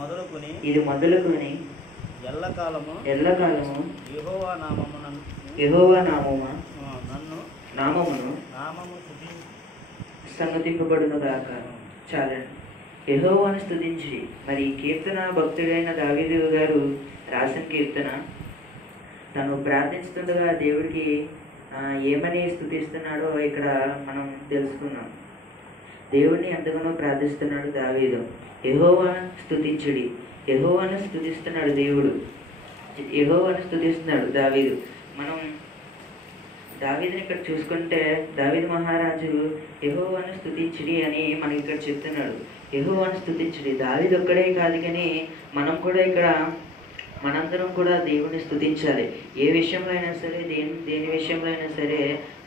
మొదలుకొని ఎల్లకాలము యెహోవా నామమును సన్నతింపబడును గాక. చాలండి. యెహోవాను స్తుతించి. మరి కీర్తన భక్తుడైన దావీదు గారు రాసిన కీర్తన. తను ప్రార్థిస్తుండగా దేవుడికి ఏమని స్తుతిస్తున్నాడో ఇక్కడ మనం తెలుసుకున్నాం. దేవుడిని ఎంతగానో ప్రార్థిస్తున్నాడు దావీదు. యెహోవాను స్తుతించుడి. యెహోవాను స్తుతిస్తున్నాడు దేవుడు. యెహోవాను స్తుతిస్తున్నాడు దావీదు. మనం దావీదుని ఇక్కడ చూసుకుంటే దావీదు మహారాజు యెహోవాను స్తుతించుడి అని మనకి ఇక్కడ చెప్తున్నాడు. యెహోవాను స్తుతించుడి. దావీదు ఒక్కడే కాదు, కానీ మనం కూడా ఇక్కడ మనందరం కూడా దేవుని స్తుతించాలి. ఏ విషయంలో అయినా సరే, దేని విషయంలో అయినా సరే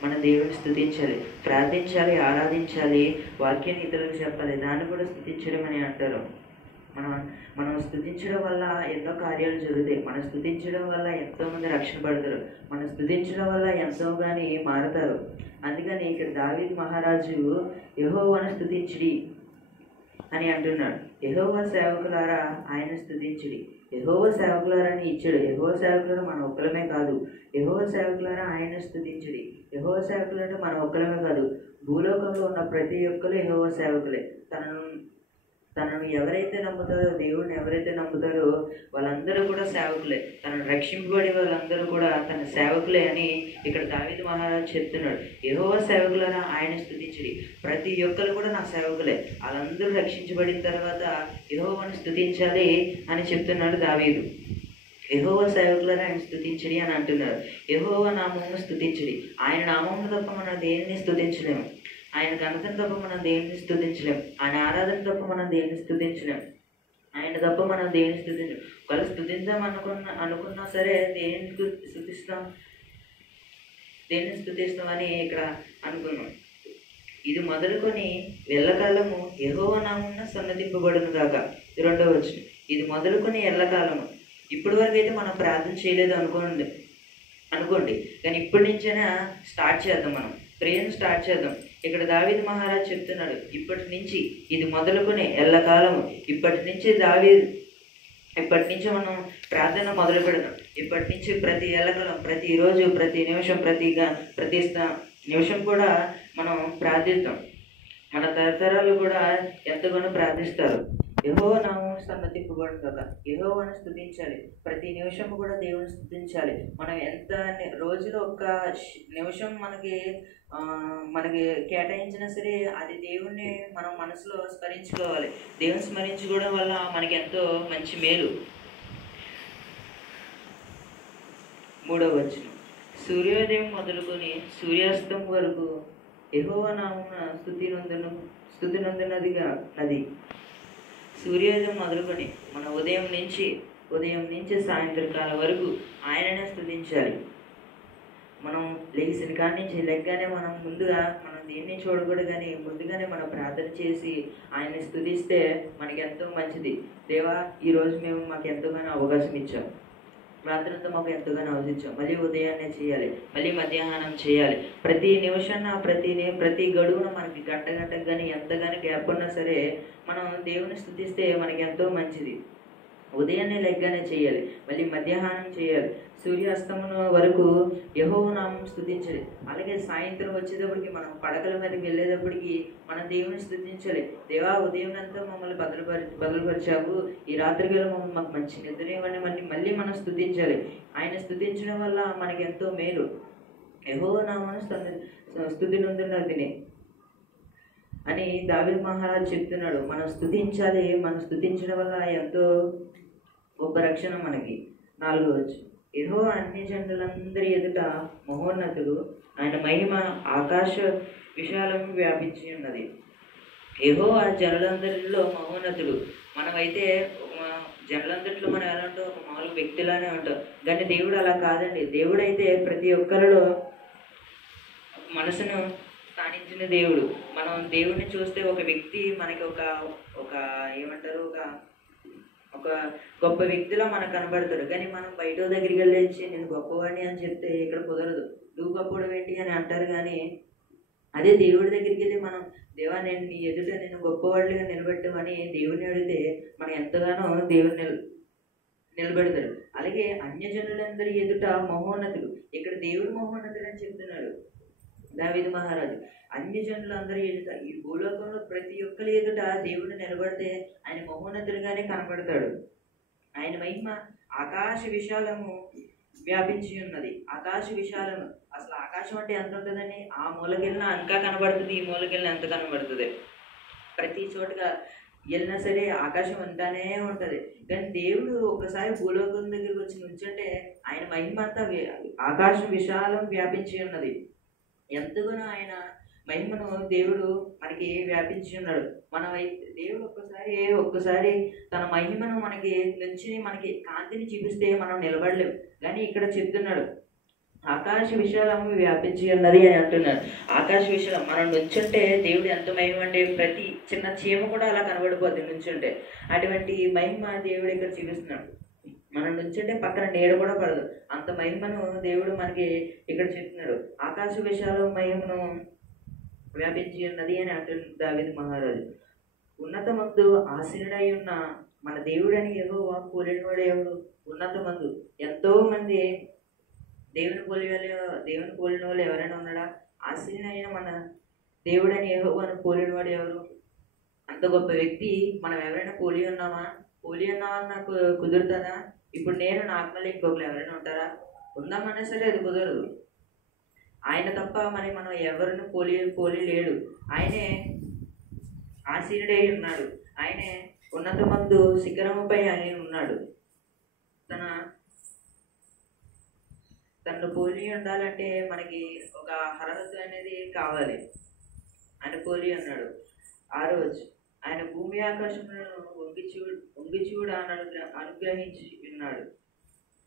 మన దేవుని స్తుతించాలి, ప్రార్థించాలి, ఆరాధించాలి, వాక్యాన్ని ఇతరులకు చెప్పాలి. దాన్ని కూడా స్తుతించడం అని అంటారు. మనం స్తుతించడం వల్ల ఎన్నో కార్యాలు జరుగుతాయి. మనం స్తుతించడం వల్ల ఎంతోమంది రక్షణ పడతారు. మనం స్తుతించడం వల్ల ఎంతోగాని మారుతారు. అందుకని ఇక్కడ దావీదు మహారాజు యెహోవాను స్తుతించుడి అని అంటున్నాడు. యెహోవా సేవకులారా ఆయన స్తుతించుడి. యెహోవా సేవకులారా అని ఇచ్చాడు. యెహోవా సేవకులారా మన ఒక్కలమే కాదు. యెహోవా సేవకులారా ఆయన స్తుతించుడి. యెహోవా సేవకులంటే మన ఒక్కలమే కాదు, భూలోకంలో ఉన్న ప్రతి ఒక్కరు యెహోవా సేవకులే. తనను ఎవరైతే నమ్ముతారో, దేవుడిని ఎవరైతే నమ్ముతారో వాళ్ళందరూ కూడా సేవకులే. తనను రక్షింపబడి వాళ్ళందరూ కూడా తన సేవకులే అని ఇక్కడ దావీదు మహారాజు చెప్తున్నాడు. యెహోవా సేవకులారా ఆయన స్తుతించుడి. ప్రతి ఒక్కరు కూడా నా సేవకులే. వాళ్ళందరూ రక్షించబడిన తర్వాత యెహోవాను స్తుతించాలి అని చెప్తున్నాడు దావీదు. యెహోవా సేవకులారా ఆయన స్తుతించుడి అని అంటున్నారు. యెహోవా నామమును స్తుతించుడి. ఆయన నామమును తప్ప మనం దేనిని స్తుతించలేము. ఆయన ఘనతను తప్ప మనం దేనిని స్తుతించలేం. ఆయన ఆరాధన తప్ప మనం దేనిని స్తుతించలేం. ఆయన తప్ప మనం దేనిని స్తుతించలేం. ఒకవేళ స్తుతిద్దాం అనుకున్నా సరే దేనిని స్తుతిస్తాం అని ఇక్కడ అనుకున్నాం. ఇది మొదలుకొని ఎల్లకాలము యెహోవా నామమున సన్నతింపబడును గాక. 2వ వచనం. ఇది మొదలుకొని ఎల్లకాలము. ఇప్పటి వరకు అయితే మనం ప్రార్థన చేయలేదు అనుకోండి, కానీ ఇప్పటి నుంచైనా స్టార్ట్ చేద్దాం. మనం ప్రేయర్ స్టార్ట్ చేద్దాం. ఇక్కడ దావీదు మహారాజు చెప్తున్నాడు, ఇప్పటి నుంచి ఇది మొదలుకొని ఎల్లకాలము. ఇప్పటి నుంచి మనం ప్రార్థన మొదలు పెడదాం. ఇప్పటి నుంచి ప్రతి ఎల్లకాలం, ప్రతిరోజు, ప్రతి నిమిషం, ప్రతి నిమిషం కూడా మనం ప్రార్థిద్దాం. మన తరతరాలు కూడా ఎంతగానో ప్రార్థిస్తారు. యెహోవా నామమున సన్నతింపబడును గాక. యెహోవాను స్తుతించాలి. ప్రతి నిమిషం కూడా దేవుని స్తుతించాలి. మనం ఎంత రోజులో ఒక్క నిమిషం మనకి కేటాయించినా సరే అది దేవుణ్ణి మనం మనసులో స్మరించుకోవాలి. దేవుని స్మరించుకోవడం వల్ల మనకి ఎంతో మంచి మేలు. 3వ వచనం. సూర్యోదయం మొదలుకొని సూర్యాస్తం వరకు యెహోవా నామమున స్తుతి నొందినదిగా నది. సూర్యోదయం మొదలుకొని మన ఉదయం నుంచి సాయంత్రకాలం వరకు ఆయననే స్తుతించాలి. మనం లేచిన కాడి నుంచి లెగ్గానే మనం దేన్ని చూడకూడదు, కానీ ముందుగానే మనం ప్రార్థన చేసి ఆయన్ని స్తుతిస్తే మనకి ఎంతో మంచిది. దేవా, ఈరోజు మాకు ఎంతగానో అవకాశం ఇచ్చాం, రాత్రంతా మాకు ఎంతగానో అవసరించాం. మళ్ళీ ఉదయాన్నే చేయాలి, మళ్ళీ మధ్యాహ్నం చేయాలి. ప్రతి నిమిషాన ప్రతి గడువున మనకి గంటకు కానీ ఎంతగానో గ్యాప్ ఉన్నా సరే మనం దేవుని స్తుతిస్తే మనకి ఎంతో మంచిది. ఉదయాన్నే లెగ్గానే చేయాలి, మళ్ళీ మధ్యాహ్నం చేయాలి, సూర్యాస్తమనం వరకు యెహోవా నామం స్తుతించాలి. అలాగే సాయంత్రం వచ్చేటప్పటికి మనం పడకల మీదకి వెళ్ళేటప్పటికి మనం దేవుని స్తుతించాలి. దేవా, ఉదయం అంతా మమ్మల్ని బదులుపరిచావు, ఈ రాత్రికి మాకు మంచి నిద్ర ఇవ్వండి. మళ్ళీ మనం స్తుతించాలి. ఆయన స్తుతించడం వల్ల మనకి ఎంతో మేలు. యెహోవా నామమున స్తుతి నొందినదిని అని దావీదు మహారాజు చెప్తున్నాడు. మనం స్తుతించాలి. మనం స్తుతించడం వల్ల ఎంతో గొప్ప రక్షణ మనకి. 4వ వచనం. యెహోవా అన్ని జనులందరి ఎదుట మహోన్నతుడు, ఆయన మహిమ ఆకాశ విశాలము వ్యాపించి ఉన్నది. యెహోవా జనులందరిలో మహోన్నతుడు. మనమైతే జనులందరిలో మనం ఎలా ఉంటాం, ఒక మామూలు వ్యక్తిలానే ఉంటాం. కానీ దేవుడు అలా కాదండి. దేవుడైతే ప్రతి ఒక్కరిలో మనసును స్థానించిన దేవుడు. మనం దేవుడిని చూస్తే ఒక వ్యక్తి మనకి ఒక ఏమంటారు, ఒక గొప్ప వ్యక్తిలో మనకు కనబడతాడు. కానీ మనం బయట దగ్గరికి వెళ్ళేసి నేను గొప్పవాడిని అని చెప్తే ఇక్కడ కుదరదు. నువ్వు గొప్పవాడు ఏంటి అని అంటారు. కానీ అదే దేవుడి దగ్గరికి వెళ్ళి మనం దేవా నేను నీ ఎదుట నేను గొప్పవాళ్ళుగా నిలబెట్టమని దేవుని అడిగితే మనం ఎంతగానో దేవుని నిలబెడతాడు. అలాగే అన్యజనులందరి ఎదుట మహోన్నతుడు. ఇక్కడ దేవుడు మహోన్నతుడు అని చెప్తున్నాడు దావీదు మహారాజు. అన్యజనులందరి ఎదుట, ఈ భూలోకంలో ప్రతి ఒక్కరి ఎదుట దేవుడు నిలబడితే ఆయన మహోన్నతుడిగానే కనబడతాడు. ఆయన మహిమ ఆకాశ విశాలము వ్యాపించి ఉన్నది. ఆకాశ విశాలము, అసలు ఆకాశం అంటే ఎంత ఉంటుందని, ఆ మూలకెళ్ళినా ఇంకా కనబడుతుంది, ఈ మూలకెళ్ళినా ఎంత కనబడుతుంది. ప్రతి చోటుగా వెళ్ళినా సరే ఆకాశం అంతానే ఉంటుంది. కానీ దేవుడు ఒకసారి భూలోకం దగ్గరికి వచ్చి నుంచుంటే ఆయన మహిమ అంతా ఆకాశం విశాలం వ్యాపించి ఉన్నది. ఎంతగానో ఆయన మహిమను దేవుడు మనకి వ్యాపించి ఉన్నాడు. మనమైతే దేవుడు ఒక్కసారి తన మహిమను మనకి నుంచి మనకి కాంతిని చూపిస్తే మనం నిలబడలేము. కానీ ఇక్కడ చెప్తున్నాడు ఆకాశ విశాలము వ్యాపించి ఉన్నది అని అంటున్నాడు. ఆకాశ విశాలం మనం నుంచుంటే దేవుడు ఎంత మహిమ అంటే ప్రతి చిన్న చీమ కూడా అలా కనబడిపోద్ది నుంచుంటే. అటువంటి మహిమ దేవుడు ఇక్కడ చూపిస్తున్నాడు. మనం నుంచుంటే పక్కన నీడ కూడా పడదు, అంత మహిమను దేవుడు మనకి ఇక్కడ చెప్తున్నాడు. ఆకాశ విశాలం మహిమను వ్యాపించి ఉన్నది అని అంటున్నాడు దావీదు మహారాజు. ఉన్నతమందు ఆసీనుడై ఉన్న మన దేవుడని యెహోవా పోలినవాడు ఎవరు? ఉన్నతమందు ఎంతో మంది దేవుని పోలిన వాళ్ళు ఎవరైనా ఉన్నాడా? ఆసీనుడైన మన దేవుడని యెహోవాను పోలినవాడు ఎవరు? అంత గొప్ప వ్యక్తి మనం ఎవరైనా పోలి ఉన్నామా నాకు కుదురుతుందా? ఇప్పుడు నేను నాకు మళ్ళీ ఇంకొకరు ఎవరైనా ఉంటారా? ఉందామన్నా సరే అది కుదరదు. ఆయన తప్ప మరి మనం ఎవరిని పోలి లేడు. ఆయనే ఆసీనుడై ఉన్నాడు. ఆయనే ఉన్నతమందు శిఖరముపై ఆయన ఉన్నాడు. తనను పోలి ఉండాలంటే మనకి ఒక అర్హత అనేది కావాలి. ఆయన పోలి ఉన్నాడు. 6వ వచనం, ఆయన భూమి ఆకాశములను వంగి చూడ అనుగ్రహించి ఉన్నాడు.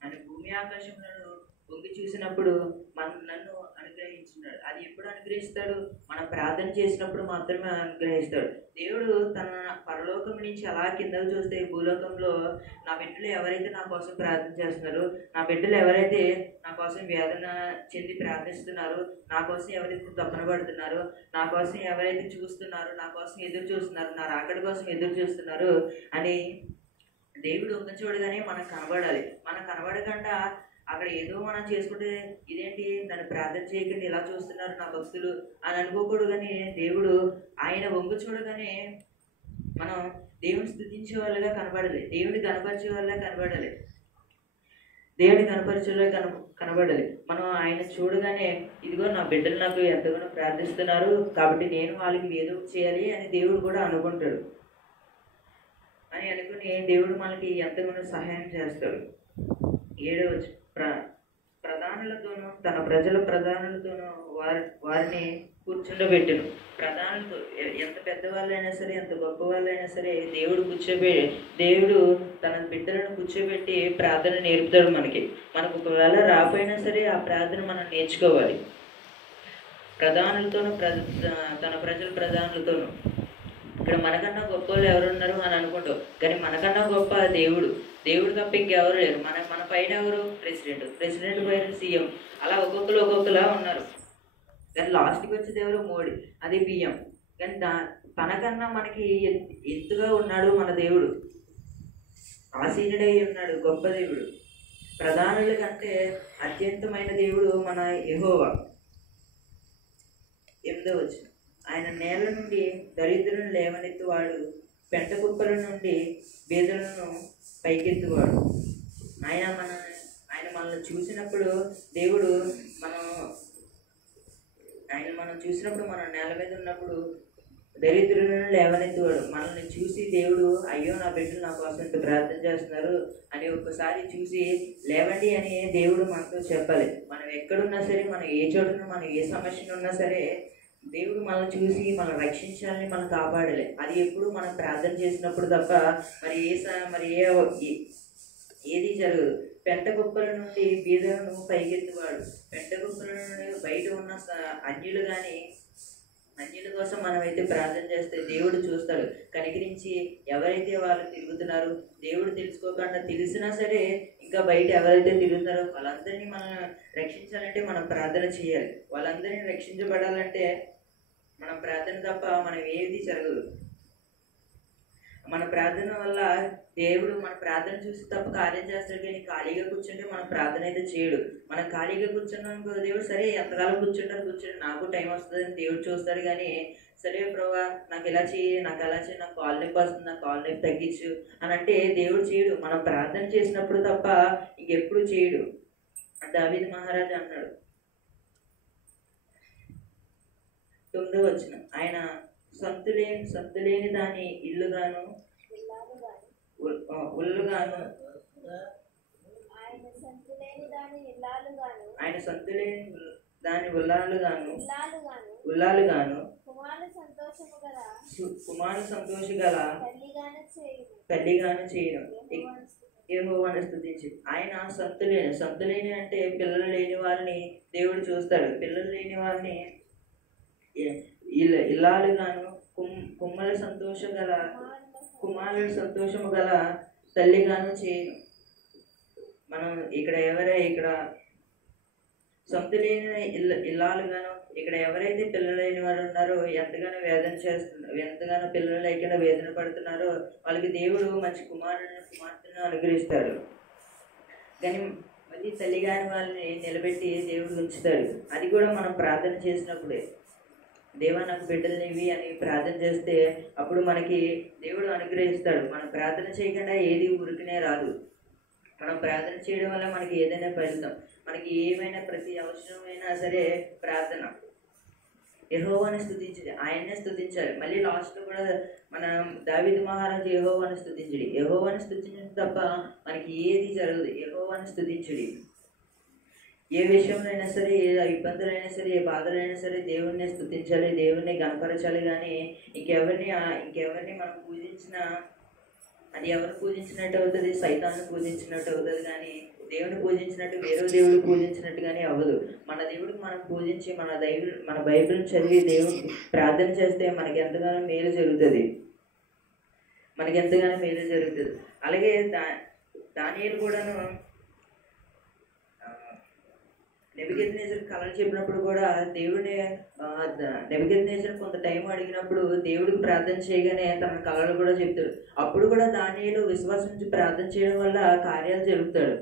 ఆయన భూమి ఆకాశములను వంగి చూసినప్పుడు నన్ను అనుగ్రహించున్నాడు. అది ఎప్పుడు అనుగ్రహిస్తాడు? మనం ప్రార్థన చేసినప్పుడు మాత్రమే అనుగ్రహిస్తాడు. దేవుడు తన పరలోకం నుంచి అలా కిందకు చూస్తే భూలోకంలో నా బిడ్డలు ఎవరైతే నా కోసం ప్రార్థన చేస్తున్నారో, నా బిడ్డలు ఎవరైతే నా కోసం వేదన చెంది ప్రార్థిస్తున్నారో, నా కోసం ఎవరైతే తపన పడుతున్నారో, నా కోసం ఎవరైతే చూస్తున్నారో, నా కోసం ఎదురు చూస్తున్నారు, నా రాకడ కోసం ఎదురు చూస్తున్నారు అని దేవుడు ఒక చూడగానే మనం కనబడాలి. మనం కనబడకుండా అక్కడ ఏదో మనం చేసుకుంటే ఇదేంటి నన్ను ప్రార్థన చేయకుండా ఇలా చూస్తున్నారు నా భక్తులు అని అనుకోకూడదు. కానీ దేవుడు ఆయన వంగు చూడగానే మనం దేవుని స్తుతించే వాళ్ళగా కనబడాలి, దేవుని కనపరిచే వాళ్ళగా కనబడాలి, దేవుని కనబడాలి. మనం ఆయన చూడగానే ఇదిగో నా బిడ్డలు నాకు ఎంతగానో ప్రార్థిస్తున్నారు కాబట్టి నేను వాళ్ళకి ఏదో చేయాలి అని దేవుడు కూడా అనుకుంటాడు. అని అనుకుని దేవుడు మనకి ఎంతగానో సహాయం చేస్తాడు. 7వ వచనం, ప్రధానులతోనూ తన ప్రజల ప్రధానులతోనూ వారిని కూర్చుండబెట్టును. ప్రధానులతో ఎంత పెద్దవాళ్ళైనా సరే, ఎంత గొప్ప వాళ్ళైనా సరే దేవుడు తన బిడ్డలను కూర్చోబెట్టి ప్రార్థన నేర్పుతాడు మనకు ఒకవేళ రాకపోయినా సరే ఆ ప్రార్థన మనం నేర్చుకోవాలి. ప్రధానులతోనూ తన ప్రజల ప్రధానులతోనూ. ఇక్కడ మనకన్నా గొప్ప వాళ్ళు ఎవరున్నారు అని అనుకుంటాం, కానీ మనకన్నా గొప్ప దేవుడు తప్ప ఇంకెవరు లేరు. మన పైన ఎవరు? ప్రెసిడెంట్ పైన సీఎం, అలా ఒక్కొక్కలా ఉన్నారు. కానీ లాస్ట్కి వచ్చేది ఎవరు? మోడీ, అది పిఎం. కానీ తనకన్నా మనకి ఎత్తుగా ఉన్నాడు మన దేవుడు, ఆసీనుడై ఉన్నాడు, గొప్ప దేవుడు. ప్రధానుల కంటే అత్యంతమైన దేవుడు మన యెహోవా. 8వ వచనం, ఆయన నేల నుండి దరిద్రులను లేవనెత్తువాడు, పెంట కుప్పల నుండి బీదలను పైకెత్తువాడు. ఆయన మనల్ని చూసినప్పుడు దేవుడు మనం చూసినప్పుడు మనం నేల మీద ఉన్నప్పుడు దరిద్రులను లేవనెత్తువాడు. మనల్ని చూసి దేవుడు అయ్యో నా బిడ్డలు నా కోసం ఇంత ప్రార్థన చేస్తున్నారు అని ఒక్కసారి చూసి లేవండి అని దేవుడు మనతో చెప్పాలి. మనం ఎక్కడున్నా సరే, మనం ఏ చోటున్నా, మనం ఏ సమస్యను ఉన్నా సరే దేవుడు మనల్ని చూసి మనం రక్షించాలని, మనం కాపాడాలి. అది ఎప్పుడు మనం ప్రార్థన చేసినప్పుడు తప్ప మరి ఏది జరగదు. పెంట కుప్పల నుండి బీదలను పైకెత్తువాడు. పెంట కుప్పల నుండి బయట ఉన్న అన్యుల కోసం మనమైతే ప్రార్థన చేస్తే దేవుడు చూస్తాడు, కనికరించి ఎవరైతే వాళ్ళు తిరుగుతున్నారో, దేవుడు తెలుసుకోకుండా తెలిసినా సరే ఇంకా బయట ఎవరైతే తిరుగుతున్నారో వాళ్ళందరినీ మనం రక్షించాలంటే మనం ప్రార్థన చేయాలి. వాళ్ళందరినీ రక్షించబడాలంటే మన ప్రార్థన తప్ప మనం ఏది జరగదు. మన ప్రార్థన వల్ల దేవుడు మన ప్రార్థన చూసి తప్ప కార్యం చేస్తాడు. కానీ ఖాళీగా కూర్చుంటే మన ప్రార్థన అయితే చేయడు. మనం ఖాళీగా కూర్చున్నాం దేవుడు సరే ఎంతకాలం కూర్చుంటే నాకు టైం వస్తుందని దేవుడు చూస్తాడు. కానీ సరే ప్రభా నాకు ఇలా చేయి, నాకు అలా చేయి, నాకు కాల్ నొప్పి వస్తుంది, నాకు కాల్ నొప్పి తగ్గించు అని అంటే దేవుడు చేయడు. మనం ప్రార్థన చేసినప్పుడు తప్ప ఇంకెప్పుడు చేయడు. దావీదు మహారాజు అన్నాడు 9వ వచనం, ఆయన సొంతులేని దాని ఇల్లుగాను ఉల్లుగాను, ఆయన సొంతులేని దాని ఉల్లాలుగాను కుమారు సంతోష గల తల్లిగాను చేయను యెహోవాను స్తుతించి. ఆయన సంతులేని అంటే పిల్లలు లేని వారిని దేవుడు చూస్తాడు. పిల్లలు లేని వారిని ఇల్లాలుగాను కుమారుడు సంతోషము గల తల్లిగాను చేయను. మనం ఇక్కడ సొంతులేని ఇల్లాలుగాను, ఇక్కడ ఎవరైతే పిల్లలు లేని వారు ఉన్నారో ఎంతగానో ఎంతగానో పిల్లలు లేకుండా వేదన పడుతున్నారో వాళ్ళకి దేవుడు మంచి కుమార్తెను అనుగ్రహిస్తాడు. కానీ మళ్ళీ తల్లిగాని వాళ్ళని నిలబెట్టి దేవుడు ఉంచుతాడు. అది కూడా మనం ప్రార్థన చేసినప్పుడే. దేవా నాకు బిడ్డలనివి అని ప్రార్థన చేస్తే అప్పుడు మనకి దేవుడు అనుగ్రహిస్తాడు. మనం ప్రార్థన చేయకుండా ఏది ఊరికనే రాదు. మనం ప్రార్థన చేయడం వల్ల మనకి ఏదైనా ఫలితం, మనకి ఏమైనా ప్రతి అవసరమైనా సరే ప్రార్థన. యెహోవాను స్తుతించండి, ఆయన్నే స్తుతించాలి. మళ్ళీ లాస్ట్లో కూడా మన దావీదు మహారాజు యెహోవాను స్తుతించడం తప్ప మనకి ఏది జరగదు. యెహోవాను స్తుతించుడి. ఏ విషయంలో అయినా సరే, ఏ ఇబ్బందులైనా సరే, ఏ బాధలైనా సరే దేవుణ్ణి స్తుతించాలి, దేవుణ్ణి గణపరచాలి. కానీ ఇంకెవరిని మనం పూజించినా అది ఎవరు పూజించినట్టు అవుతుంది, సైతాన్ని పూజించినట్టు అవుతుంది. కానీ దేవుని పూజించినట్టు వేరే దేవుడు పూజించినట్టు కానీ అవ్వదు. మన దేవుడికి మనం పూజించి మన బైబిల్ చదివి దేవుడికి ప్రార్థన చేస్తే మనకి ఎంతగానో మేలు జరుగుతుంది. అలాగే దానియేలు కూడాను నెబుకద్నెజరు కలలు చెప్పినప్పుడు కూడా నెబుకద్నెజరు కొంత టైం అడిగినప్పుడు దేవుడికి ప్రార్థన చేయగానే తన కళలు కూడా చెప్తాడు. అప్పుడు కూడా దానియేలు విశ్వాసం నుంచి ప్రార్థన చేయడం వల్ల కార్యాలు జరుగుతాడు.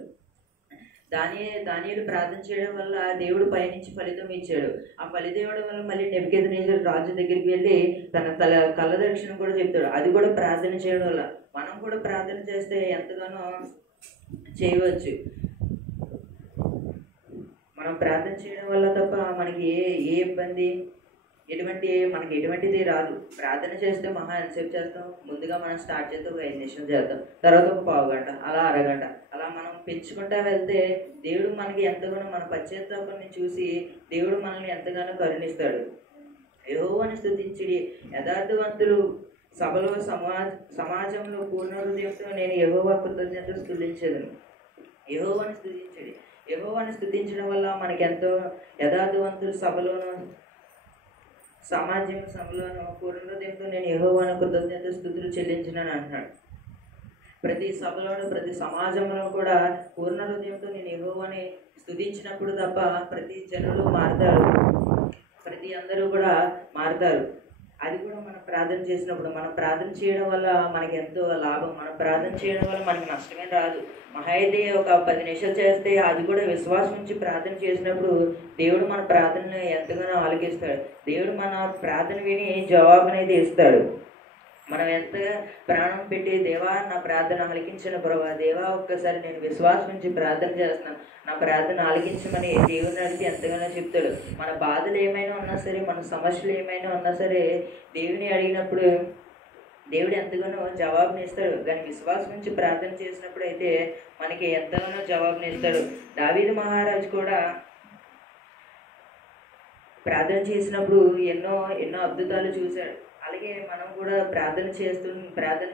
దానియేలు ప్రార్థన చేయడం వల్ల దేవుడు పైనుంచి ఫలితం ఇచ్చాడు. ఆ ఫలితం ఇవ్వడం వల్ల మళ్ళీ నెబుకద్నెజరు రాజు దగ్గరికి వెళ్ళి తన కళ్ళ దర్శనం కూడా చెప్తాడు. అది కూడా ప్రార్థన చేయడం వల్ల. మనం కూడా ప్రార్థన చేస్తే ఎంతగానో చేయవచ్చు. మనం ప్రార్థన చేయడం వల్ల తప్ప మనకి ఏ ఇబ్బంది మనకి ఎటువంటిది రాదు. ప్రార్థన చేస్తే మహా ఎంతసేపు చేస్తాం? ముందుగా మనం స్టార్ట్ చేస్తే ఒక 5 నిమిషాలు చేద్దాం, తర్వాత ఒక పావు గంట, అలా అరగంట, అలా మనం పెంచుకుంటా వెళ్తే దేవుడు మనకి ఎంతగానో మన పశ్చాత్తాపాన్ని చూసి దేవుడు మనల్ని ఎంతగానో కరుణిస్తాడు. యెహోవాను స్తుతించుడి, యథార్థవంతులు సభలో సమాజంలో పూర్ణ హృదయంతో నేను యెహోవా కృతజ్ఞతలు స్తుతించెదను. యెహోవాను స్తుతించడం వల్ల మనకి ఎంతో యథార్థవంతులు సభలోను సభలోను పూర్ణ హృదయంతో నేను యెహోవాను కృతజ్ఞత స్తుతులు చెల్లించినాను అంటున్నాడు. ప్రతి సభలోను ప్రతి సమాజంలో కూడా పూర్ణ హృదయంతో నేను యెహోవాని స్తుతించినప్పుడు తప్ప ప్రతి జనులు మారుతారు, ప్రతి అందరూ కూడా మారుతారు. అది కూడా మనం ప్రార్థన చేసినప్పుడు. మనం ప్రార్థన చేయడం వల్ల మనకి ఎంతో లాభం. మనం ప్రార్థన చేయడం వల్ల మనకి నష్టమే రాదు. మహా అయితే ఒక 10 నిమిషాలు చేస్తే అది కూడా విశ్వాసం నుంచి ప్రార్థన చేసినప్పుడు దేవుడు మన ప్రార్థనను ఎంతగానో ఆలకిస్తాడు. దేవుడు మన ప్రార్థన విని జవాబునైతే ఇస్తాడు. మనం ఎంతగా ప్రాణం పెట్టి దేవా నా ప్రార్థన ఆలకించిన ప్రభా, దేవా ఒక్కసారి నేను విశ్వాసం నుంచి ప్రార్థన చేస్తున్నాను, నా ప్రార్థన ఆలకించమని దేవుని అడిగితే ఎంతగానో చెప్తాడు. మన బాధలు ఏమైనా ఉన్నా సరే, మన సమస్యలు ఏమైనా ఉన్నా సరే దేవుని అడిగినప్పుడు దేవుడు ఎంతగానో జవాబునిస్తాడు. కానీ విశ్వాసం నుంచి ప్రార్థన చేసినప్పుడు అయితే మనకి ఎంతగానో జవాబునిస్తాడు. దావీదు మహారాజు కూడా ప్రార్థన చేసినప్పుడు ఎన్నో అద్భుతాలు చూశాడు. అలాగే మనం కూడా ప్రార్థన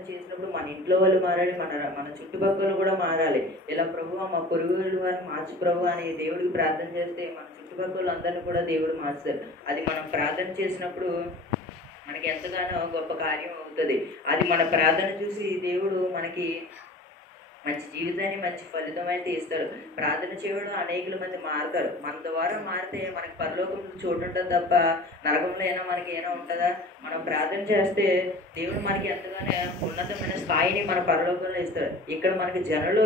చేసినప్పుడు మన ఇంట్లో వాళ్ళు మారాలి, మన చుట్టుపక్కల కూడా మారాలి. ఇలా ప్రభువా మా పొరుగు వారిని మార్చు ప్రభు అని దేవుడికి ప్రార్థన చేస్తే మన చుట్టుపక్కల అందరినీ కూడా దేవుడు మార్చుతాడు. అది మనం ప్రార్థన చేసినప్పుడు మనకి ఎంతగానో గొప్ప కార్యం అవుతుంది. అది మన ప్రార్థన చూసి దేవుడు మనకి మంచి జీవితాన్ని మంచి ఫలితం అయితే ఇస్తాడు. ప్రార్థన చేయడం అనేకుల మంది మారుతారు. మన ద్వారా మారితే మనకి పరలోకంలో చోటు ఉంటుంది తప్ప నరకంలో అయినా మనకి ఏమైనా ఉంటుందా? మనం ప్రార్థన చేస్తే దేవుడు మనకి ఎంతగానో ఉన్నతమైన స్థాయిని మన పరలోకంలో ఇస్తాడు. ఇక్కడ మనకి జనులు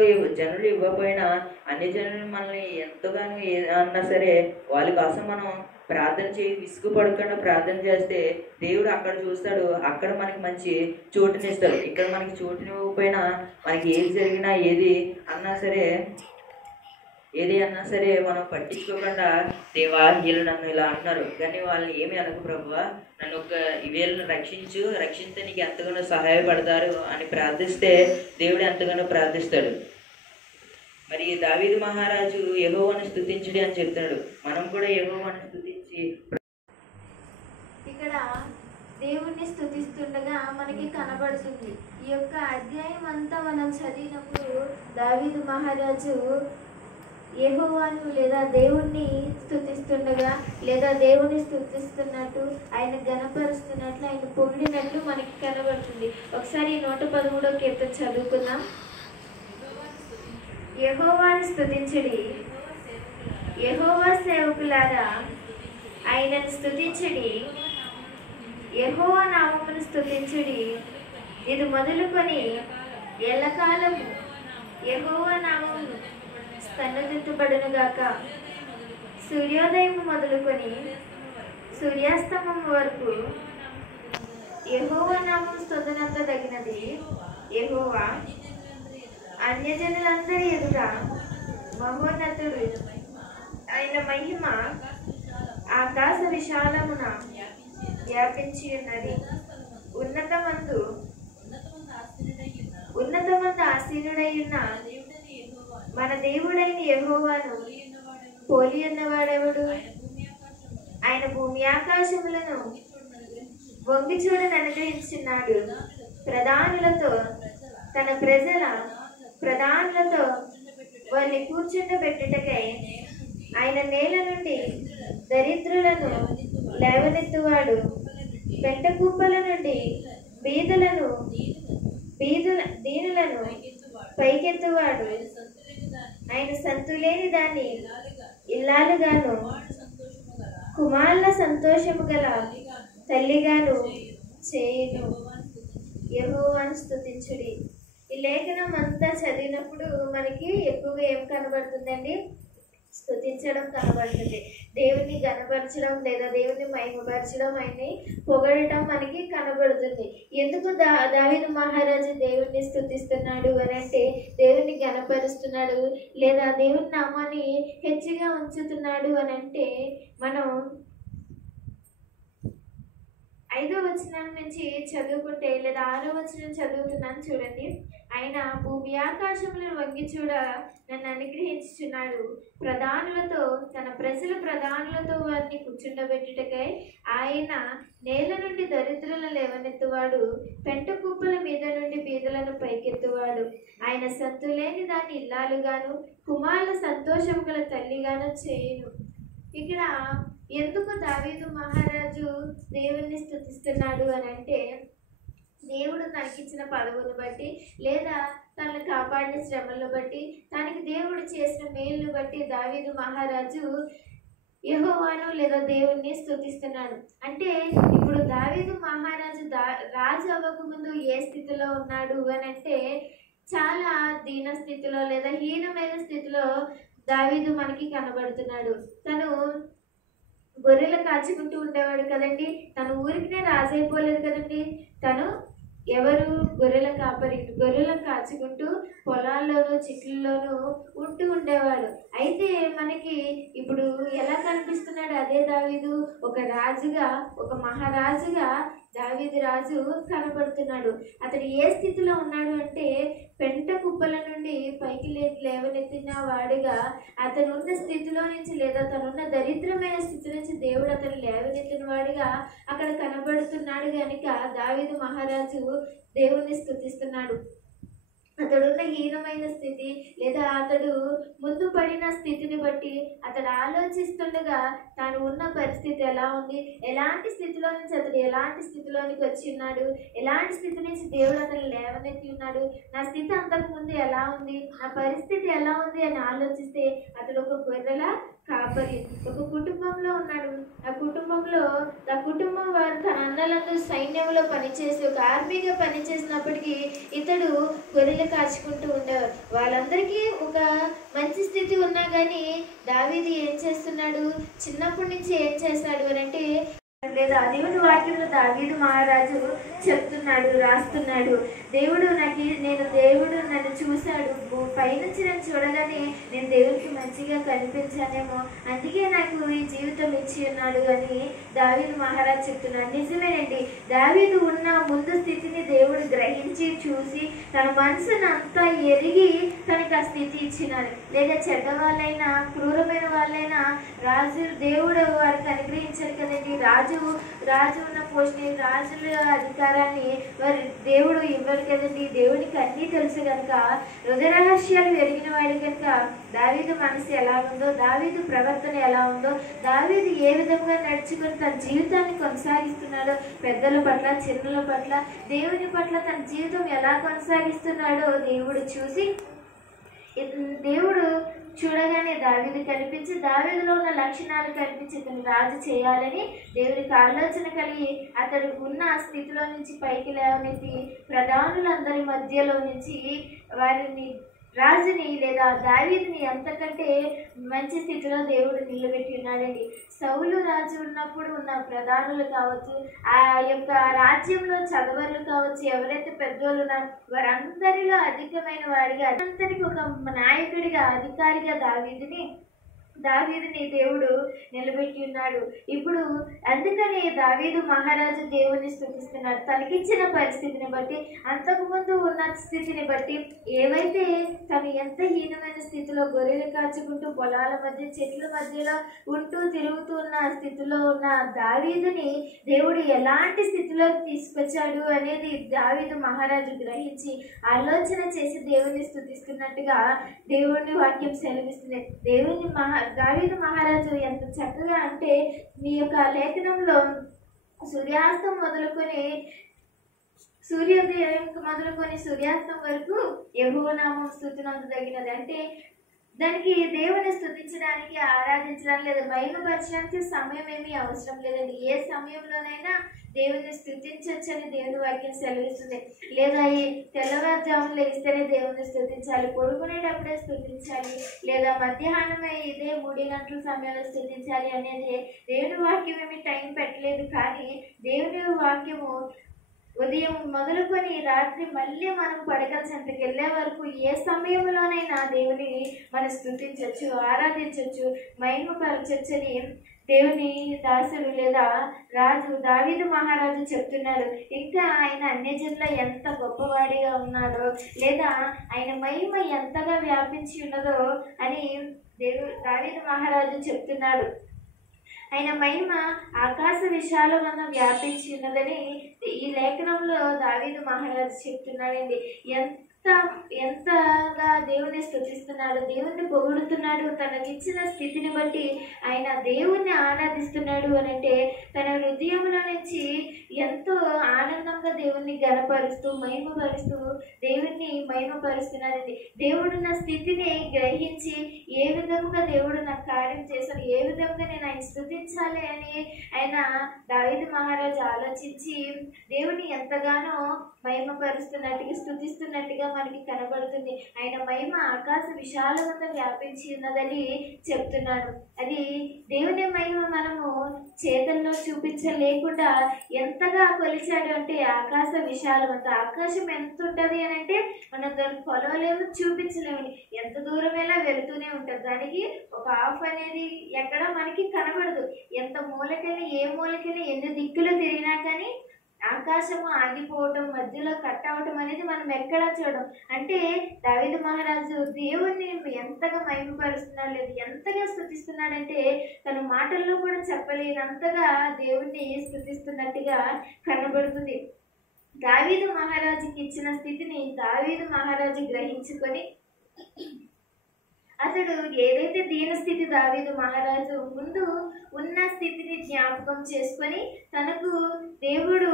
ఇవ్వకపోయినా అన్ని జనులు మనల్ని ఎంతగానో అన్నా సరే వాళ్ళ కోసం మనం ప్రార్థన విసుగు పడకుండా ప్రార్థన చేస్తే దేవుడు అక్కడ చూస్తాడు, అక్కడ మనకి మంచి చోటునిస్తాడు. ఇక్కడ మనకి చోటునివ్వకపోయినా మనకి ఏది జరిగినా ఏది అన్నా సరే మనం పట్టించుకోకుండా దేవా వీళ్ళు నన్ను ఇలా అన్నారు కానీ వాళ్ళని ఏమి అనకు ప్రభువా, నన్ను వీళ్ళని రక్షిస్తే నీకు ఎంతగానో సహాయపడతారు అని ప్రార్థిస్తే దేవుడు ఎంతగానో ప్రార్థిస్తాడు. మరి దావీదు మహారాజు యెహోవాను స్తుతించుడి అని చెప్తాడు. మనం కూడా యెహోవాను స్తుతించి ఇక్కడ దేవుణ్ణి స్తుతిస్తుండగా మనకి కనబడుతుంది. ఈ యొక్క అధ్యాయం అంతా మనం చదివినప్పుడు దావీదు మహారాజు యెహోవాను లేదా దేవుణ్ణి స్తుతిస్తుండగా లేదా దేవుణ్ణి స్తుతిస్తున్నట్టు ఆయన ఘనపరుస్తున్నట్లు ఆయన పొగిడినట్లు మనకి కనబడుతుంది. ఒకసారి 113వ కీర్తన చదువుకుందాం. యెహోవాను స్తుతించుడి, యెహోవా సేవకులారా ఆయనను స్తుతించుడి, యెహోవా నామమును స్తుతించుడి. ఇది మొదలుకొని ఎల్లకాలము యెహోవా నామము స్తన్నదించబడునుగాక. సూర్యోదయం మొదలుకొని సూర్యాస్తమం వరకు యెహోవా నామం స్తుతించదగినది. యెహోవా అన్యజనులందరి ఎదుట మహోన్నతుడు, ఆయన మహిమ ఆకాశ విశాలమున వ్యాపించి ఉన్నది. ఉన్నతమందు ఆసీనుడై ఉన్న మన దేవుడైన యెహోవాను పోలి ఉన్నవాడెవడు? ఆయన భూమి ఆకాశములను వంగి చూడని అనుగ్రహించున్నాడు. తన ప్రధానులతో వాళ్ళని కూర్చుండబెట్టుటకై ఆయన నేల నుండి దరిద్రులను లేవనెత్తువాడు. పెంట కుప్పల నుండి దీనులను పైకెత్తువాడు. ఆయన సంతులేని దాన్ని ఇల్లాలుగాను కుమారుల సంతోషము గల తల్లిగాను చేయును. యెహోవాను స్తుతించుడి. ఈ లేఖనం అంతా చదివినప్పుడు మనకి ఎక్కువగా ఏం కనబడుతుందండి? స్తుతించడం కనబడుతుంది. దేవుని గణపరచడం లేదా దేవుని మహిమపరచడం, ఆయన్ని పొగడటం మనకి కనబడుతుంది. ఎందుకు దావీదు మహారాజు దేవుణ్ణి స్తుతిస్తున్నాడు అని అంటే దేవుని గణపరుస్తున్నాడు లేదా దేవుని నామాన్ని హెచ్చుగా ఉంచుతున్నాడు అని అంటే మనం 5వ వచనం నుంచి చదువుకుంటే లేదా 6వ వచనం చదువుతున్నాను చూడండి. ఆయన భూమి ఆకాశములను వంగి చూడ నన్ను అనుగ్రహించుచున్నాడు. తన ప్రధానులతో వారిని కూర్చుండబెట్టుటకై ఆయన నేల నుండి దరిద్రులను లేవనెత్తువాడు. పెంట కుప్పల మీద నుండి బీదలను పైకెత్తువాడు. ఆయన సంతులేని దాన్ని ఇల్లాలుగాను కుమారుల సంతోషం గల తల్లిగాను చేయును. ఇక్కడ ఎందుకు దావీదు మహారాజు దేవుణ్ణి స్తుతిస్తున్నాడు అని అంటే దేవుడు తనకిచ్చిన పదవును బట్టి లేదా తనను కాపాడిన శ్రమలను బట్టి తనకి దేవుడు చేసిన మేలును బట్టి దావీదు మహారాజు యెహోవాను లేదా దేవుణ్ణి స్తుతిస్తున్నాడు. అంటే ఇప్పుడు దావీదు మహారాజు రాజు అవ్వక ముందు ఏ స్థితిలో ఉన్నాడు అని అంటే చాలా దీన స్థితిలో లేదా హీనమైన స్థితిలో దావీదు మనకి కనబడుతున్నాడు. తను గొర్రెలు కాచుకుంటూ ఉండేవాడు కదండి. తను ఊరికినే రాజైపోలేదు కదండి. తను ఎవరు గొర్రెలను కాచుకుంటూ పొలాల్లోనూ చెట్లలోనూ ఉంటూ ఉండేవాడు. అయితే మనకి ఇప్పుడు ఎలా కనిపిస్తున్నాడు అదే దావీదు? ఒక రాజుగా, ఒక మహారాజుగా దావీదు రాజు కనపడుతున్నాడు. అతడు ఏ స్థితిలో ఉన్నాడు అంటే పెంట కుప్పల నుండి పైకి లేవనెత్తిన వాడిగా అతనున్న స్థితిలో నుంచి లేదా తనున్న దరిద్రమైన స్థితి నుంచి దేవుడు అతను లేవనెత్తిన వాడిగా అక్కడ కనబడుతున్నాడు. కనుక దావీదు మహారాజు దేవుణ్ణి స్తుతిస్తున్నాడు. అతడున్న హీనమైన స్థితి లేదా అతడు ముందు పడిన స్థితిని బట్టి అతడు ఆలోచిస్తుండగా తాను ఉన్న పరిస్థితి ఎలా ఉంది, ఎలాంటి స్థితిలో నుంచి అతడు ఎలాంటి స్థితిలోనికి వచ్చి ఉన్నాడు, ఎలాంటి స్థితి నుంచి దేవుడు అతను లేవనెత్తి ఉన్నాడు, నా స్థితి అంతకు ముందు ఎలా ఉంది, నా పరిస్థితి ఎలా ఉంది అని ఆలోచిస్తే అతడు ఒక గొర్రెల కాపరి ఒక కుటుంబంలో ఉన్నాడు. ఆ కుటుంబం వారు తన అన్నలందరూ సైన్యంలో పనిచేసి ఒక ఆర్మీగా పనిచేసినప్పటికీ ఇతడు గొర్రెలు కాచుకుంటూ ఉండేవారు. వాళ్ళందరికీ ఒక మంచి స్థితి ఉన్నా కానీ దావీదు ఏం చేస్తున్నాడు, చిన్నప్పటి నుంచి ఏం చేస్తాడు అని అంటే లేదా దేవుని వాక్యంలో దావీదు మహారాజు చెప్తున్నాడు, రాస్తున్నాడు. దేవుడు నన్ను చూశాడు, పైనుంచి నన్ను చూడగానే నేను దేవుడికి మంచిగా కనిపించానేమో, అందుకే నాకు ఈ జీవితం ఇచ్చి ఉన్నాడు అని దావీదు మహారాజు చెప్తున్నాడు. నిజమేనండి, దావీదు ఉన్న ముందు స్థితిని దేవుడు గ్రహించి చూసి తన మనసును అంతా ఎరిగి తనకు ఆ స్థితి ఇచ్చినాడు. లేదా చెడ్డవాళ్ళైనా క్రూరమైన వాళ్ళైనా దేవుడు వారికి అనుగ్రహించాడు కదండి. రాజు ఉన్న పోస్ట్ని, రాజుల అధికారాన్ని వారి దేవుడు ఇవ్వరు కదండి. దేవుడికి అన్నీ తెలుసు కనుక, హృదయ రహస్యాలు ఎరిగిన వాడు కనుక దావీదు మనసు ఎలా ఉందో, దావీదు ప్రవర్తన ఎలా ఉందో, దావీదు ఏ విధంగా నడుచుకుని తన జీవితాన్ని కొనసాగిస్తున్నాడో, పెద్దల పట్ల చిన్నల పట్ల దేవుని పట్ల తన జీవితం ఎలా కొనసాగిస్తున్నాడో దేవుడు చూసి, దేవుడు చూడగానే దావీదు కనిపించి దావీదులో ఉన్న లక్షణాలు కనిపించి ఇతను రాజు చేయాలని దేవుడికి ఆలోచన కలిగి అతడు ఉన్న స్థితిలో నుంచి పైకి లేవనెత్తి ప్రధానులందరి మధ్యలో నుంచి వారిని రాజుని లేదా దావీదుని అంతకంటే మంచి స్థితిలో దేవుడు నిలబెట్టి ఉన్నాడండి. సౌలు రాజు ఉన్నప్పుడు ఉన్న ప్రధానులు కావచ్చు, ఆ యొక్క రాజ్యంలో చదవర్లు కావచ్చు, ఎవరైతే పెద్దోళ్ళు ఉన్నారో వారందరిలో అధికమైన వాడిగా, అందరికి ఒక నాయకుడిగా, అధికారిగా దావీదుని దేవుడు నిలబెట్టి ఉన్నాడు. ఇప్పుడు అందుకని దావీదు మహారాజు దేవుని స్తుతిస్తున్నాడు. తనకిచ్చిన పరిస్థితిని బట్టి, అంతకుముందు ఉన్న స్థితిని బట్టి, ఏవైతే తను ఎంత హీనమైన స్థితిలో గొర్రెలు కాచుకుంటూ పొలాల మధ్య చెట్ల మధ్యలో ఉంటూ తిరుగుతూ ఉన్న స్థితిలో ఉన్న దావీదుని దేవుడు ఎలాంటి స్థితిలోకి తీసుకొచ్చాడు అనేది దావీదు మహారాజు గ్రహించి ఆలోచన చేసి దేవుని స్తుతిస్తున్నట్టుగా దేవుని వాక్యం సెలవిస్తుంది. దావీదు మహారాజు ఎంత చక్కగా అంటే, మీ యొక్క లేఖనంలో సూర్యాస్తం మొదలుకొని సూర్యాస్తం వరకు యెహోవా నామం స్తుతినందదగినది. అంటే దానికి దేవుని స్తుతించడానికి, ఆరాధించడానికి లేదా మహిమపరచడానికి సమయం ఏమీ అవసరం లేదండి. ఏ సమయంలోనైనా దేవుని స్తుతించవచ్చని దేవుని వాక్యం సెలవిస్తుంది. లేదా ఈ తెల్లవారుజామున లేస్తేనే దేవుని స్తుతించాలి, పడుకునేటప్పుడే స్తుతించాలి, లేదా మధ్యాహ్నం ఇదే 3 గంటల సమయంలో స్తుతించాలి అనేది దేవుని వాక్యం ఏమి టైం పెట్టలేదు. కానీ దేవుని వాక్యము ఉదయం మొదలుకొని రాత్రి మళ్ళీ మనం పడకల చెంతకి వెళ్ళే వరకు ఏ సమయంలోనైనా దేవుని మనం స్తుతించవచ్చు, ఆరాధించవచ్చు, మహిమపరచవచ్చు అని దేవుని దాసుడు లేదా రాజు దావీదు మహారాజు చెప్తున్నాడు. ఇంకా ఆయన అన్యజనుల ఎంత గొప్పవాడిగా ఉన్నాడో, లేదా ఆయన మహిమ ఎంతగా వ్యాపించి ఉన్నదో అని దావీదు మహారాజు చెప్తున్నాడు. ఆయన మహిమ ఆకాశ విశాలమైన వ్యాపించి ఉన్నదని ఈ లేఖనంలో దావీదు మహారాజు చెప్తున్నాడండి. ఎంతగా దేవుని స్తుతిస్తున్నాడు, దేవుణ్ణి పొగుడుతున్నాడు. తనకిచ్చిన స్థితిని బట్టి ఆయన దేవుణ్ణి ఆరాధిస్తున్నాడు అని అంటే తన హృదయంలో నుంచి ఎంతో ఆనందంగా దేవుణ్ణి గణపరుస్తూ మహిమపరుస్తూ దేవుణ్ణి మహిమపరుస్తున్నాడండి. దేవుడున్న స్థితిని గ్రహించి ఏ విధంగా దేవుడు నాకు కార్యం చేశాడు, ఏ విధంగా నేను ఆయన స్తుతించాలి అని ఆయన దావీదు మహారాజు ఆలోచించి దేవుని ఎంతగానో మహిమపరుస్తున్నట్టుగా స్తుతిస్తున్నట్టుగా మనకి కనబడుతుంది. ఆయన మహిమ ఆకాశ విశాలమంతా వ్యాపించి ఉన్నదని చెప్తున్నాడు. అది దేవుని మహిమ మనము చేతల్లో చూపించలేకుండా ఎంతగా కొలిచాడు అంటే ఆకాశ విశాలమంతా. ఆకాశం ఎంత ఉంటుంది అని అంటే మనం దాన్ని కొలవలేము, చూపించలేము. ఎంత దూరమేలా వెళుతూనే ఉంటుంది. దానికి ఒక ఆఫ్ అనేది ఎక్కడ మనకి కనబడదు. ఎంత మూలకైనా ఏ మూలకైనా ఎన్ని దిక్కులు తిరిగినా కానీ ఆకాశము ఆగిపోవటం, మధ్యలో కట్ అవటం అనేది మనం ఎక్కడా చూడం. అంటే దావీదు మహారాజు దేవుణ్ణి ఎంతగా మహిమపరుస్తున్నాడు, లేదు ఎంతగా స్తుతిస్తున్నాడంటే తన మాటల్లో కూడా చెప్పలేనంతగా దేవుణ్ణి స్తుతిస్తున్నట్టుగా కనబడుతుంది. దావీదు మహారాజుకి ఇచ్చిన స్థితిని దావీదు మహారాజు గ్రహించుకొని అతడు ఏదైతే దీన స్థితి దావీదు మహారాజు ముందు ఉన్న స్థితిని జ్ఞాపకం చేసుకొని తనకు దేవుడు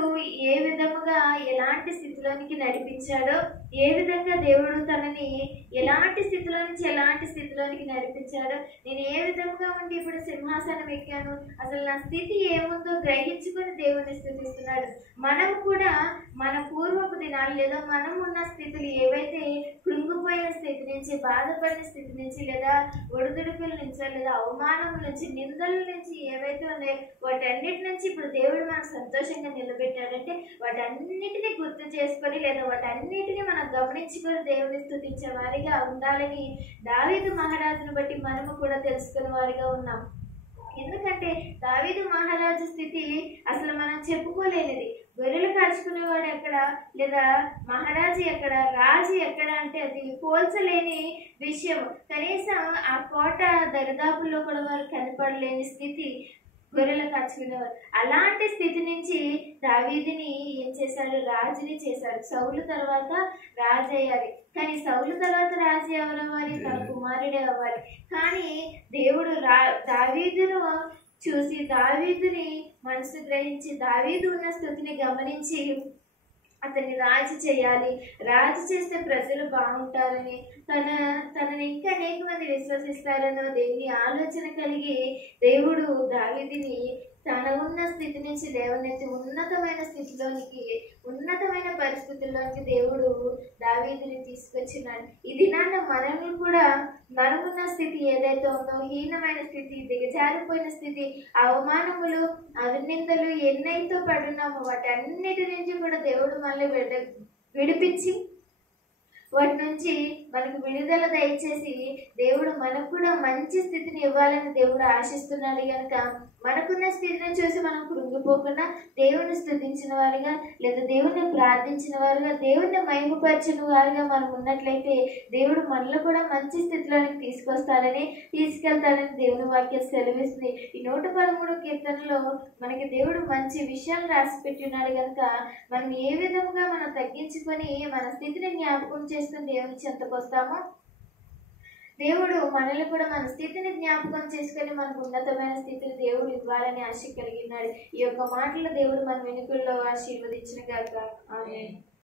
ఏ విధముగా ఎలాంటి స్థితిలోనికి నడిపించాడో, ఏ విధంగా దేవుడు తనని ఎలాంటి స్థితిలో నుంచి ఎలాంటి స్థితిలోనికి నడిపించాడో, నేను ఏ విధంగా ఉండి ఇప్పుడు సింహాసనం ఎక్కాను, అసలు నా స్థితి ఏముందో గ్రహించుకొని దేవుని స్థుతిస్తున్నాడు. మనం కూడా మన పూర్వపు దినాలు లేదా మనం ఉన్న స్థితులు ఏవైతే కృంగిపోయిన స్థితి నుంచి, బాధపడిన స్థితి నుంచి, లేదా ఒడిదుడుకుల నుంచో లేదా అవమానం నుంచి, నిందల నుంచి ఏవైతే ఉన్నాయో వాటన్నిటి నుంచి ఇప్పుడు దేవుడు మనకు సంతోషంగా నిలబెట్టాడంటే వాటన్నిటిని గుర్తు చేసుకొని లేదా వాటన్నిటిని మనం గమనించుకొని దేవుని స్తుతించే వారిగా ఉండాలని దావీదు మహారాజును బట్టి మనము కూడా తెలుసుకునే వారిగా ఉన్నాం. ఎందుకంటే దావీదు మహారాజు స్థితి అసలు మనం చెప్పుకోలేనిది. గొర్రెలు కాచుకునేవాడు ఎక్కడ, లేదా మహారాజు ఎక్కడ, రాజు ఎక్కడ అంటే అది పోల్చలేని విషయం. కనీసం ఆ కోట దరిదాపుల్లో కూడా వారు కనపడలేని స్థితి గొర్రెలు కాచుకునేవారు. అలాంటి స్థితి నుంచి దావీదుని ఏం చేశాడు, రాజుని చేశాడు. సౌలు తర్వాత రాజు అయ్యాలి, కానీ సౌలు తర్వాత రాజు ఎవరవ్వాలి, తన కుమారుడే అవ్వాలి. కానీ దేవుడు దావీదును చూసి దావీదుని మనసు గ్రహించి దావీదు ఉన్న స్థితిని గమనించి అతన్ని రాజు చేయాలి, రాజు చేస్తే ప్రజలు బాగుంటారని, తనని ఇంకా అనేక మంది విశ్వసిస్తారనో దేవుని ఆలోచన కలిగి దేవుడు దావీదుని తన ఉన్న స్థితి నుంచి లేవనెత్తి ఉన్నతమైన స్థితిలోనికి, ఉన్నతమైన పరిస్థితుల్లోనికి దేవుడు దావీదుని తీసుకొచ్చినాడు. ఈ దినాన మనల్ని కూడా మనమున్న స్థితి ఏదైతే ఉందో, హీనమైన స్థితి, దిగజారిపోయిన స్థితి, అవమానములు, అవినిందలు ఎన్నైతే పడున్నామో వాటన్నిటి నుంచి కూడా దేవుడు మనల్ని విడిపించి వాటి నుంచి మనకు విడుదల దయచేసి దేవుడు మనకు కూడా మంచి స్థితిని ఇవ్వాలని దేవుడు ఆశిస్తున్నాడు. కనుక మనకున్న స్థితిని చూసి మనం కృంగిపోకుండా దేవుని స్తుతించిన వారుగా లేదా దేవుని ప్రార్థించిన వారుగా దేవుని మహిమపరిచిన వారుగా మనం ఉన్నట్లయితే దేవుడు మనలో కూడా మంచి స్థితిలోనికి తీసుకెళ్తాడని దేవుని వాక్యం సెలవిస్తుంది. ఈ 113 కీర్తనలో మనకి దేవుడు మంచి విషయాలు రాసి పెట్టినాడు. కనుక మనం ఏ విధంగా మనం తగ్గించుకొని మన స్థితిని జ్ఞాపకం చేసుకుని దేవుని చెంతకు వస్తామో దేవుడు మనల్ని కూడా మన స్థితిని జ్ఞాపకం చేసుకొని మనకు ఉన్నతమైన స్థితిని దేవుడు ఇవ్వాలని ఆశ కలిగినాడు. ఈ యొక్క మాటలు దేవుడు మన వెనుకల్లో ఆశీర్వదించిన గాక. ఆమేన్.